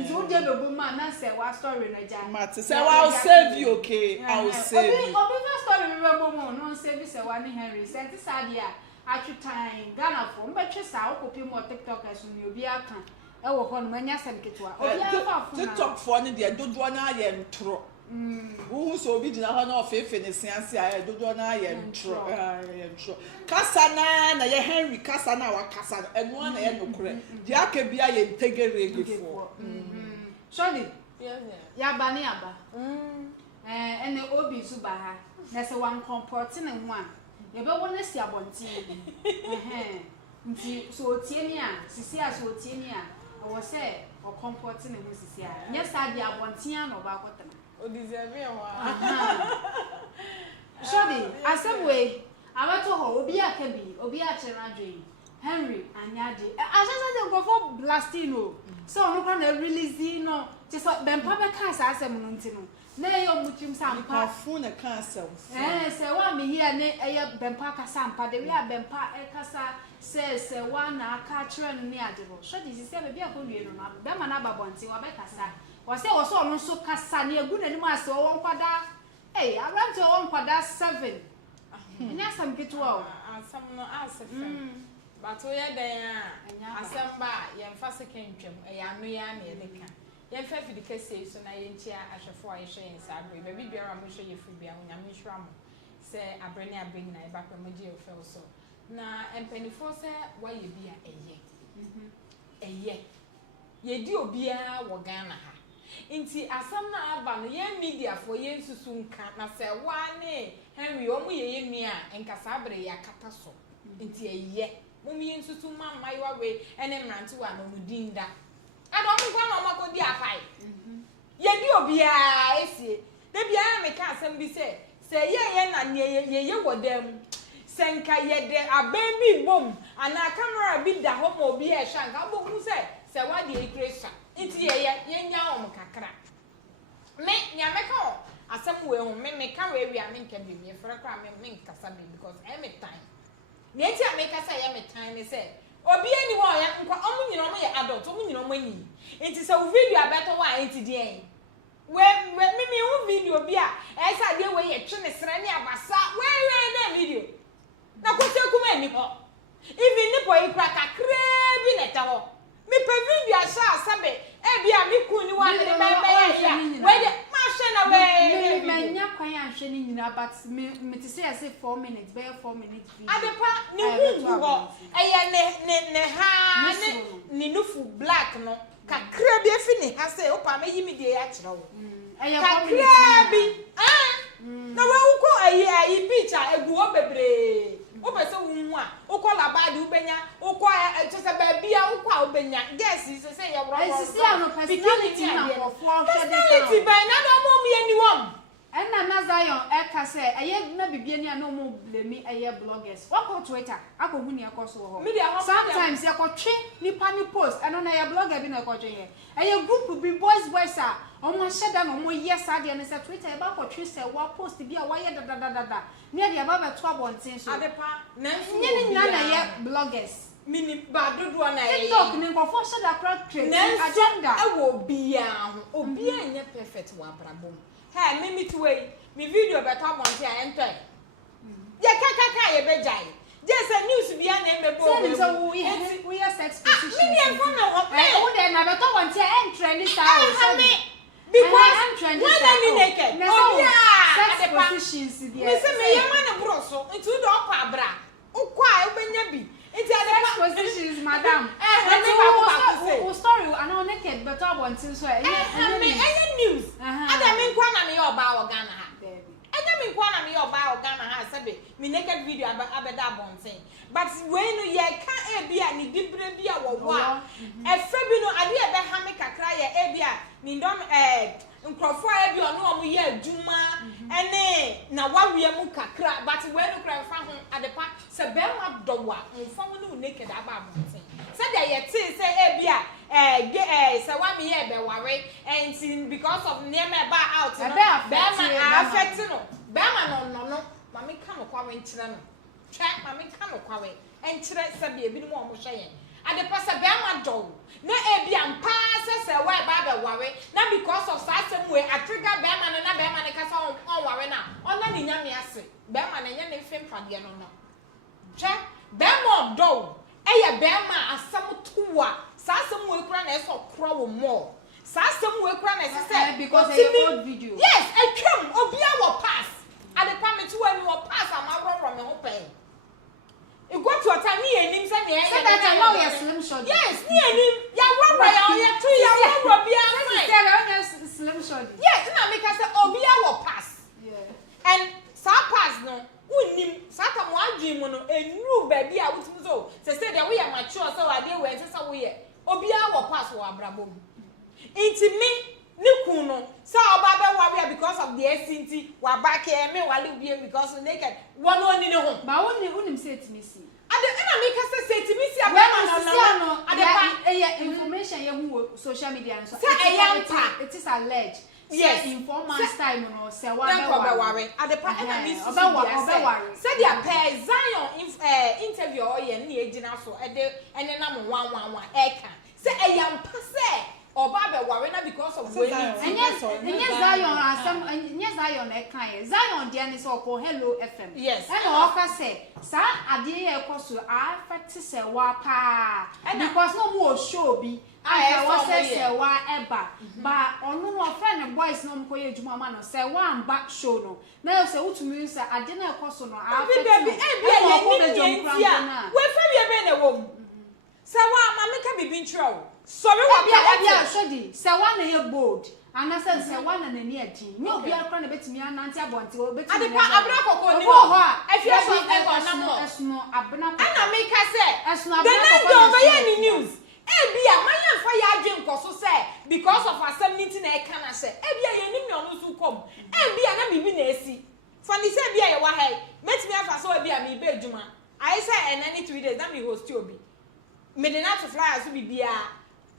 Nti wo de bebo man na say wa story na ja. Matse say wa I'll save you, okay? I'll save you. Obi story me bebo mo no save say wa ni Henry. Senti sadia atwi time Ghana for mbetwe sa okopi mo TikTokers ni obi aka. E wo ho no manya sem ketwa. Obi aka fo. TikTok for ni de dodo na ye ntro. Who so be na no fefe ne sianse a dodo na ye ntro kasa na ye Henry kasa na wa kasa eno na ye nokure di aka bia ye integere before sorry ya ba ne aba ene obi su ba ha na se wan comport ne ho a ye be wona si abonten nti so otie ni a sisi a so otie ni a wo se o comport ne ho sisi a nya sa di abonten a no ba kwotana o deserve wa sorry asebwe abato ho obi akabi obi achera dwen Henry anyade asasa de go for blastino so no kwa na release no ti so bempa be ka asem no ntino na ye omutim sampa fu na ka asem se wa me here ne eye bempa ka sampa de we a bempa e kasa se wa na aka achera no ne ade bo so this se be akowie no na be ma na babonti wa be kasa wase wo so no so kasa ne egu na ni ma se wo nkwada abrante wo nkwada 7 ni asam ketwa o asam no asefem but we dey asam ba ye mfa sekentwem ya no ya na ye deka ye mfa fidi kase so na ye ntia ahwefo a ye hwe yen sa abre ba bibiara mo hwe ye firi bia wo nyame hwra mo se abre ne abin na e ba kwa mo je ofe so na empanifo se wa ye bia eye ye di obia wo Ghana ha inti asam na aba no ye media for ye nsusu nka na se wa ne Henry omu ye nua enkasa abre ya kata so inti eye mum ye nsusu mamma yo we ene mrante wa no mudinda ado mu kwa no makodi afai ye di obia esie de bia me ka asam bi se ye na ye wodam senka ye de aben bi bom ana camera bi da ho mo bi e hwanka bo mu se wa de ekresa inti ye nya o kakra me nya meka asem we ho me ka we wi ame nka bi me fra kra me nkasa bi because every time me enti ameka say ye me time me say obi ani wo ya nkwa omu nyina omu ye adult omu nyina omu anyi inti se wo video abeto wa inti de we me wo video bi a e sa de we ye twe ne sra ne abasa we na video na kwose kuma ni ho even ni boy kra kakra bi neta ho me pe video asa asabe e bia me kuni wa ne be ya we de ma hwe na we me nya kwan ahwe ni nyina but me ti say 4 minutes be 4 minutes video adepa ni hu ho eye ne ha ne ni nufu black no kakra bi efi ni ha say opa me yimi de ya kire wo eye kakra bi na we uko ayi picture egu o bebre o be se wu a ukola ba de ubenya uko to se ba bia uko a ubenya guess se ye woro sisi ano personality na ko for personality ba na do mo mi aniwom na Zion eka se eye na bibie ni na mo blame eye bloggers wako Twitter akohu ni ekoso ho sometimes ye ko twe nipa ni post eno na ye blogger bi na ko twe ye eye group bi boys a omo sheda no mo yes ade ne se Twitter e ba ko twe se wa post bi a wa ye da ne ade ba ba to abonten so adepa na ni na ye bloggers mini ba dodo na ye TikTok ni ko fo sheda create agenda ewo bia ho obi anya perfect wa brabom hey me to way me video better want ya enter ya kaka ye bejai just a news bia na emebo so we are sex position me dem from no o de na better want ya enter ni sa because I'm trending when I naked oh yeah sex positions there me say me ye man bro so into do pa bra ukwa e benya bi into sex positions madam we story and on naked but I want to so any news ada me kwa na me oba o Ghana ha enya me kwa na me oba o Ghana ha sabe me naked video abeda bonten but when no ye ka e bia ni dibre bia wo wa e fe bi no ade e be ha me kakra ye e bia ni ndom nkrofo e bia no omo ye adwuma ene na wawie mu kakra but when no kra fa ho adepa se be ma dowa mfa mo no naked aba bonten se dey ye ti se e bia Serwaa Amihere be ware and because of name ba out no be affect no be ma no mami ka no kwa wen kire no twa mami ka no kwa wen en kire se be ebi no mo hwe yen ade pa se be ma do na e bia mpa se Serwaa ba be ware na because of satem we atrigger be ma no na be ma ne ka sa on ware na ona ni nyame ase be ma na nya ne fem pade no twa be ma do eye be ma asam towa saasem we kura na eso kura wo more saasem we kura na say because a old video yes I came obia wo pass at the permit when you pass am from me ho pen e go to a time me enim say me say that now you slim shot yes me enim ya wo ya tu ya wo bia fine slim shot yes na make say obia wo pass yeah and sa pass no unim sata mo adwin mu no enru ba bia wutum so say dey we are mature so ade we say we obia wo pass wo abrabom inti me ni kun no say oba be wa because of the SNT wa back here me wale bia because naked one oni ne ho ba unim say timisi ade na me ka say timisi abema no ade information ye hu social media so it is alleged yes informant time no Serwaa be ware ade pa na me say dia pair Zion interview o ye na ejina so ene na mo 111 eka say eyampa say oba be ware na because of when enye Zion asem enye Zion eka ye Zion dia ni say okọ Hello FM yes and ofa say sa ade ye ekoso affect Serwaa pa because no mo show bi I was Serwaa eba ba onu no friend boys no mko ye djuma ma no Serwaa amba show no na say utumi say ade na ekoso no affect e bia ye ni we fa we be na wo Serwaa ma make bibi ntro sorry wa bia shodi Serwaa na ye bold ana say Serwaa na nani adi ni obi akra na betimi ananti abonte o betimi ade pa Abena Korkor ni ho afia so e go na mo esno Abena Korkor ana make say esno Abena Korkor the night over any news ebia manya fa ya adwen koso say because of assembly na e kana say ebia ye ni nyono su kom ebia na bibi na esi fa ni say ebia ye wa hai metimi afa so ebia me be adwuma I say enani 3 days na me host obi me dey not fly so bibia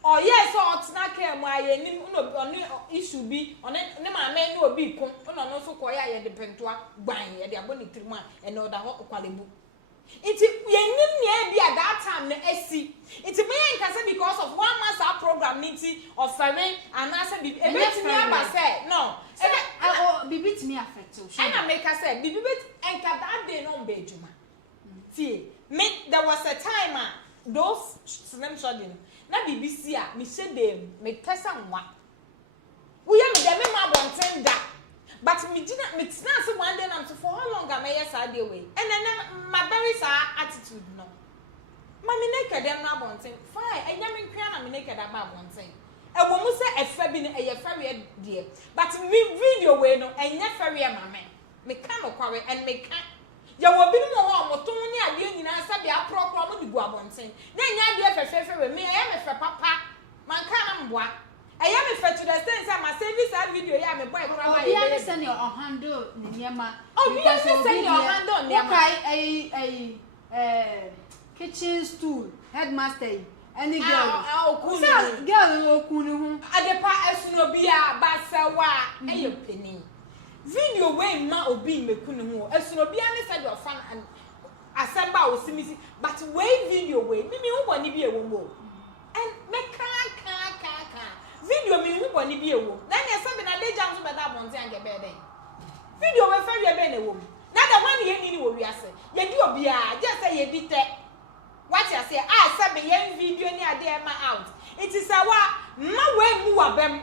oh yes so otina ke mu aye ni no issue bi one ne ma me no obi ko no so ko ya ye de pentoa gban ye de aboni trimu e no da ho kwalebu iti ye nim ne bia that time na esi iti me nka say because of one master program niti of ferry and na say bibi ebetimi aba say no bibi timi affect o and I make say bibi bet enka that day no be adwuma see me there was a time those slim shotting na BBC me say dem me tesa nwa we me dem ma bonten da but me tina say one day am so for how long am I yes I dey way and then my very attitude no ma me naked dem na bonten fine enya me nkwa na me naked aba bonten e wo mu say efa bi na e ye ferry dey but me video we no enya ferry ma me ka no kware and me ka ya wo bi no ho moto ni ade nyina sabe aprokro mo digu abonten na nya ade fefefe we me ya me fe papa man ka na mboa eya me fe to the sense am service video ya me boy kra ba ya me send your handle ni niema because you send your handle niema kai kitchen stool headmaster any girl girl okunu hu adepa esuno bia ba Serwaa eye peni video wey ma obi mekunu hu esuno bia ne said your fan and assemble osimisi but wey video wey mimi hu boni bi ewo mo and me ka video mi hu boni bi ewo na nya sabe na leja nso beda bonte ange bede video we fa wie be na ewo na da one ye ni wo wiase ye di obi a je say ye di te what you say sabe ye video ni ade ma out it is Serwaa ma we mu wabem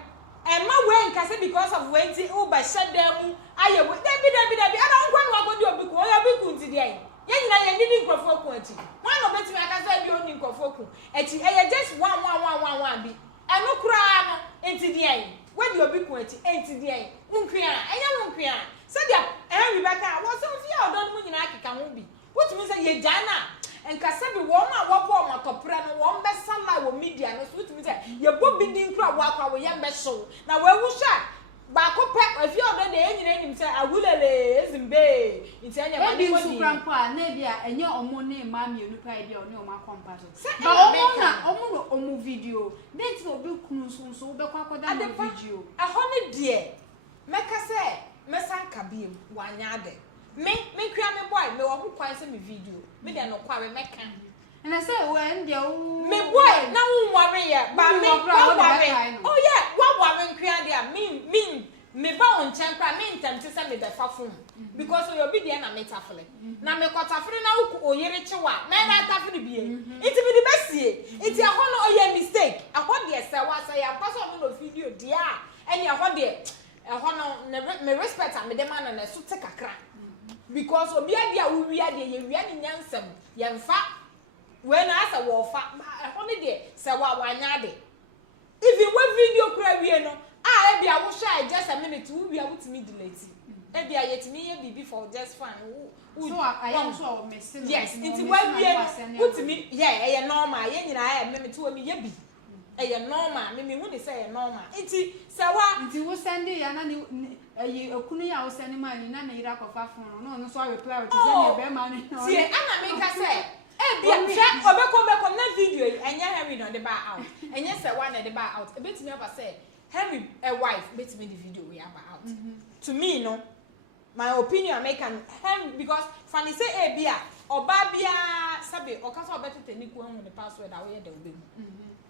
ma we nka say because of wenti uba shedam aye we dabi ada nkwa no akodi obi ko obi ku nti dey ye nyina ye ndi nkrofo ku ati one no betimi aka say bi oni nkrofo ku ati e just one bi eno kura no enti dey we di obi ku ati enti dey unkua enya unkua say dia Rebecca was so fear odon mu nyina akeka me say ye jana and kasabi woma wabo matopra no won be sala wo media no so me say ye bo bi din kra wa kwa wo ye be so na we wu sha ba ko pe if you already enyina nim say agulele ezimbe nti anya ma ni woni su krampo a na bia enye omo ne ma mienu pa bia oni omo akompa so ba omo na omo no omo video dent no be kunu so be kwa koda no video ahone de meka say mesan kabiem wanya ade me kria me boy me wo kwan say me video me de no kwa me meka and I say when dia me boy na wo worry ya ba me worry oh yeah what worry kria dia me ba on chankra me ntemte say me be fafum because you be there na metafle na me kotafre na wo oyere chewa me na tafre bie it be the best it ya hono oye mistake ahon de say wa say ya pass on no video dia eni ahon de hono me respect am me dem na so te kakra because obi dia wo wi ade ye wi ane nyansam ye mfa when asa wo fa hono de say wa wanya de even when video kra wi no ah e bia wo shy just a minute wo bia wo timi delete e bia yetimi ye bibi for just fun so I am so messing yes it when we wo timi yeah e normal ye nyina e me to wo mi ye bi e normal me hu ni say e normal nti Serwaa nti wo send ya na ni okunu ya wo send ma ni na na ira kofa fun no so reply to send be ma ni see ana me ka say e bia hwe obeko na video enye Henry no de ba out enye Serwaa na de ba out e betimi aba say Henry a wife betimi the video we aba out to me no my opinion make am because funny say e bia oba bia sabe okasa obetete ni ku hu the password a we de obe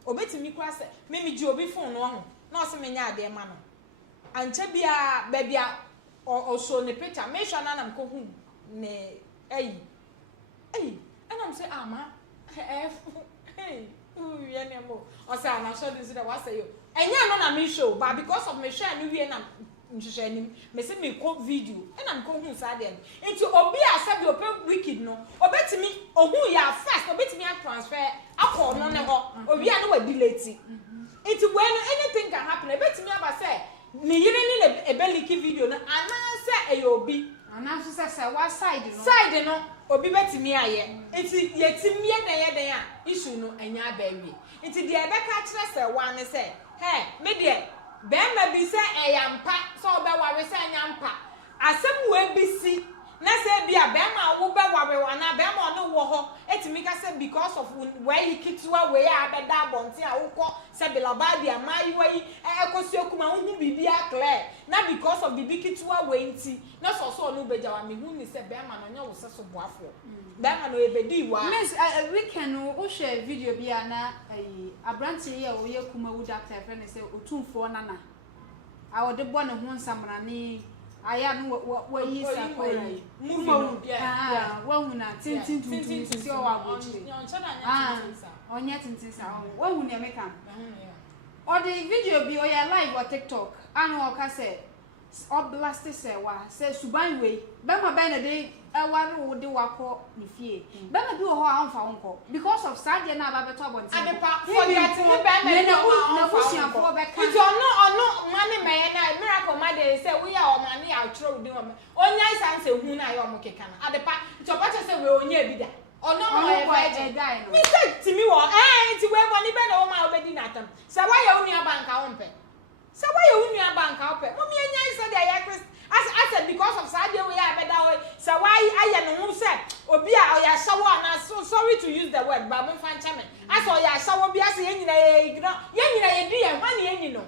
obetimi kura say me ji obi phone no ho na o se me nya ade ma no anche bia ba bia o show ne picture me sure na nam ko hu ne and I'm say ama hey ya ne mo o say na show this that what say you enya no na me show but because of me share ni wie na nhwehwe nim me say me ko video and I'm ko hu sa dem into obi asabi open wicked no obetimi ohu ya first obetimi a transfer akọ no ne ho obi a no wa delete it when anything can happen obetimi aba say ni yire ni le ebeliki video no ananse eyobi ananse say what side no obi betimi aye enti yetimi ye na ye den a issue no anya abawie enti de ebeka kire Serwaa ne say hey me de be ma bi say eyampa so obe ware say anyampa asem we bisi na say bia be ma wo be ware wana be ma no wo ho etimi ka say because of where he kitwa we ya be da bonti a wo ko say bilaba dia mai we ekosi okuma hu bibia clear na because of bibi kitwa we nti na so no beja wa me hu ni say be ma no nya wo se so boafo be ma no ebedi wa miss weekend wo share video bia na abranti ye wo ye kuma wo doctor friend say otumfo nana a wo de bo ne ho nsamra ni aya no wo yi sa ko yi movie yeah wo hu na tintin tutu si o wa bo chi onya tintin sa wo hu ne meka o de video bi o ya live on TikTok anu o ka say o blast Serwaa say suban we be ma be na de aware wo de wako ni fie be ma bi wo ho anfa wonko because of sad na aba beto abonti adepa for that ni be na busia for be kan it ono mane me na miracle ma dey say we are o mane ya tro di o onya isanse hu na ya o mo keka na adepa to ba che say we onya ebida ono mo e fa je mi say timi wo ti we bo ni be na o ma obedi na tam Serwaa ya unu abanka wo mpe Serwaa ya unu abanka wo pe mo mi enya isa dey ya Chris I said because of Sadia we are better Serwaa I no say obi a oya shower na so sorry to use the word but mo fan chame as oya shower bi as yen nyina ye di yan man yen no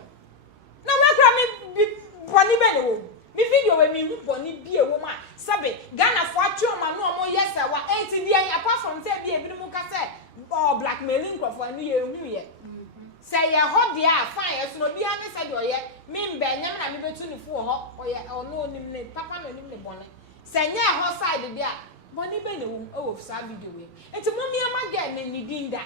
na we kra me boni be ne wo mi video we mi hu boni bi e wo ma sabe Ghana fo atwe ma no mo yes Serwaa enti di yan apart from say bi e bi mo ka say blackmailing crop for ni ye hu ye say ya ho dia fine so no bia ne say do ye me mbe nyam na me betu ni fu ho oye ono onim ne papa no onim ne bone say nya ho side dia bone be ne wo sa video we enti mo mi ama ga ne ni dinda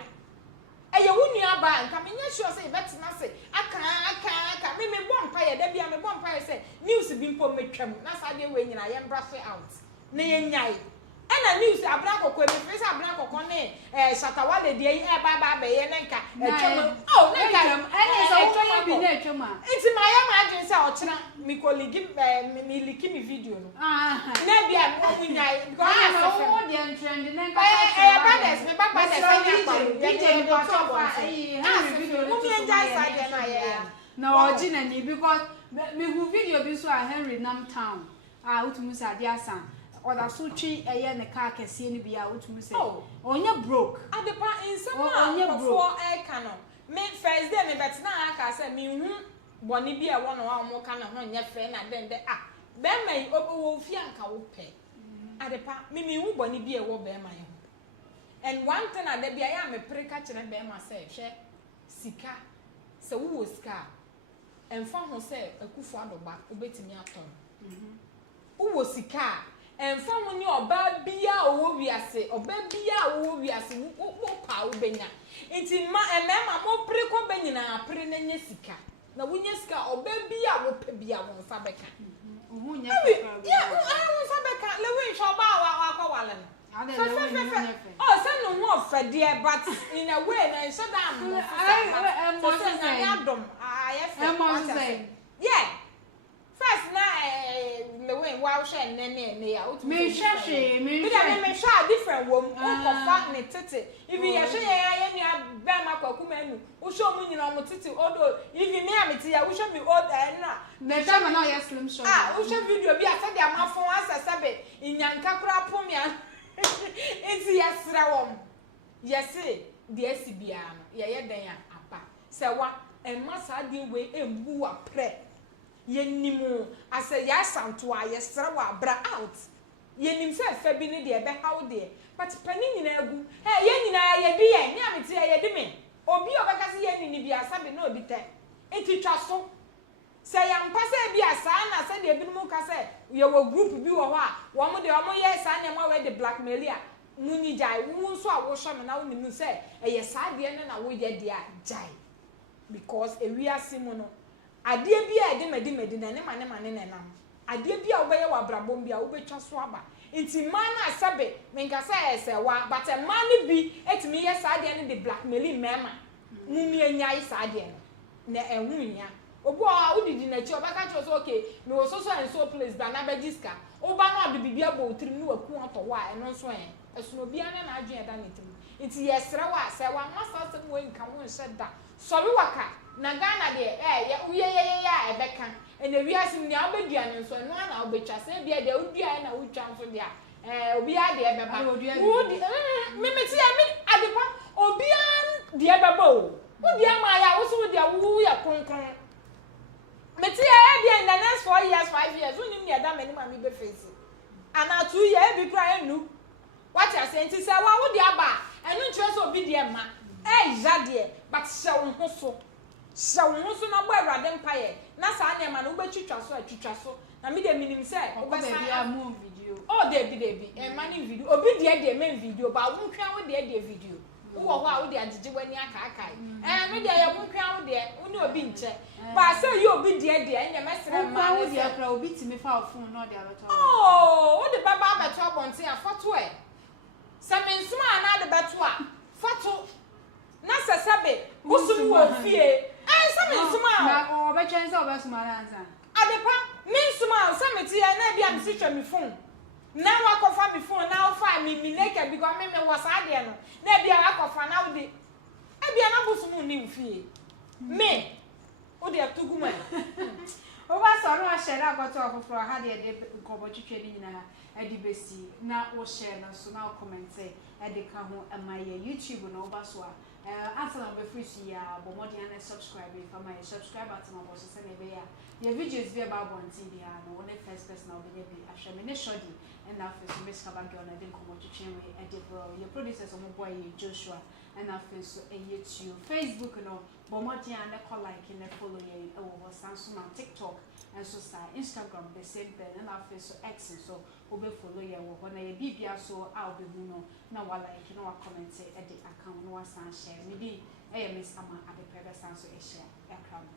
eye wunu aba nka me nya sure say bet na say aka me bompa ye da bia me bompa ye say news bi mpo metwam na sa de we nyina ye brush out na ye nyai ana na news Abena Korkor me face Abena Korkor ne Shatawale de yi ba be ye nenka etwom oh nenka ene so wo bi na etwom a iti ma ya ma adwen se ochira mi koligi mi liki mi video no na bia mo nyai because wo de trend nenka brothers me baba de say DJ go talk for video mo mi enjoy side na ye na original ni because me hu video bi so a Henry Nam town utumu say ade asan oda so twi eye ne car kese ni bia utumu say onye broke adepa insema for eka no me first day me bet na aka say me hu boni bia wo no wa mo ka na ho nya fe na den de be mai wo fi anka wo pe adepa me hu boni bia wo be mai ho and one thing ade bia ya me preka kire be ma say hwe sika se wo sika emfa ho say akufo adoba obetimi aton wo sika emfa ho ni oba bia owo wiase oba bia owo wiase wo pa obenya nti ma emema mo preko benyina apre na nya sika na wonya sika oba bia wo pa bia wo mfa beka ohu nya ya wo mfa beka le wi hwe oba wa akwawale no oh say no mo fede but in a way na so that yeah first na the way wow share nene ya me share different wo ko fa ne tete if you share ya nua ba ma kwakuma anu wo show mu nyina mo tete odo if me amete ya wo show me old na jama na ya slim show wo show video bi asa dia mafon asasabe inyanka kura pomia enti yesra wom yesi de asibia no ye den apa se wa emma sa de we embu wa pre yenimu ase ya santo a yesra wa bra out yenim se fa bi ne de be how de but pani nyina agu ye nyina ye di ye nya meti ye di me obi obeka se ye nini bi asabe na obi te enti twa so se ya mpase bi asa na se de bi mu ka se ye wo group bi wo ho a wo mo de wo mo ye sa na mo we de blackmail a munyi jai wo nso a wo hwe me na wo nimu se ye sa de ne na wo ye de a jai because ewi asimu no ade bi a de medi na ne mane na nam ade bi a wo be ye wa brabom bi a wo be twa so aba nti man na asabe menka se se wa but a man bi etimi ye sa de ne de blackmail mema mumi anya yi sa de na ehun nya obo a udidi na chi obaka cho so okay me wo so and so place ba na bejiska oba na ode bibia bo otrim ni waku otowa eno so esuno bia na adwen da netim nti yesre wa se wa masa se mo nka wo nse da so bi waka na Ghana de ye uye ya ebeka ene wiase ni abedua ne so no na obetwa se bia de udua na utwa so dia obi a de ebeba wodi mimeti ya mi adepa obi a de ebeba o wodi ama ya wo so wodi a wo ya konkron meti ya bia in the next 4 years 5 years unim ne da mani ma mi be face ana 2 years bi kra enu what you say nti se wa wodi aba enu nchwe so obi de ma ya de but se wo ho so na bo awrade mpaye na sa na ma no ubetwitwa so na me de minim se obesa move video oh de bi mani video obi de main video ba wo nkwa wo de video wo ho a wo de agege wani aka me de ye wo nkwa wo de wo ni obi nche ba se ye obi de enye mesere ma wo de akra obi timi fa phone no de abeto oh wo de baba abeto abonte afoto e se me nsuma na de beto a foto na sasabe busum wo fie se me nsuma na obetwen se obesuma na ansa adepa me nsuma se me tie na bia me si twa me phone na wakofa me phone na ofa me naked because me was ade no na bia wakofa na wo de e bia na busum ni fie me o de atuguma o ba so no a share agoto ofoforo ha de nkobo twetwe ni nyina edi besi na wo share na so na comment e de ka ho ama ye YouTube na o ba so a answer na be free si ya bo modi na subscribe if ama ye subscribe button on so se na be ya your videos be about one TV no one first person na be be ahwe me ne shodi and na first me skaba girl na de nkobo twetwe we e de bro your producers on boy Joshua and na first so YouTube Facebook no bo modi na call like and follow ye e wo Samsung and TikTok and so sa Instagram the same thing and na first so X so obe follow ye wo na ye bibia so a obe hu no na wa like no wa comment e de account no wa san share me di e miss ama ade private san so e share e crowd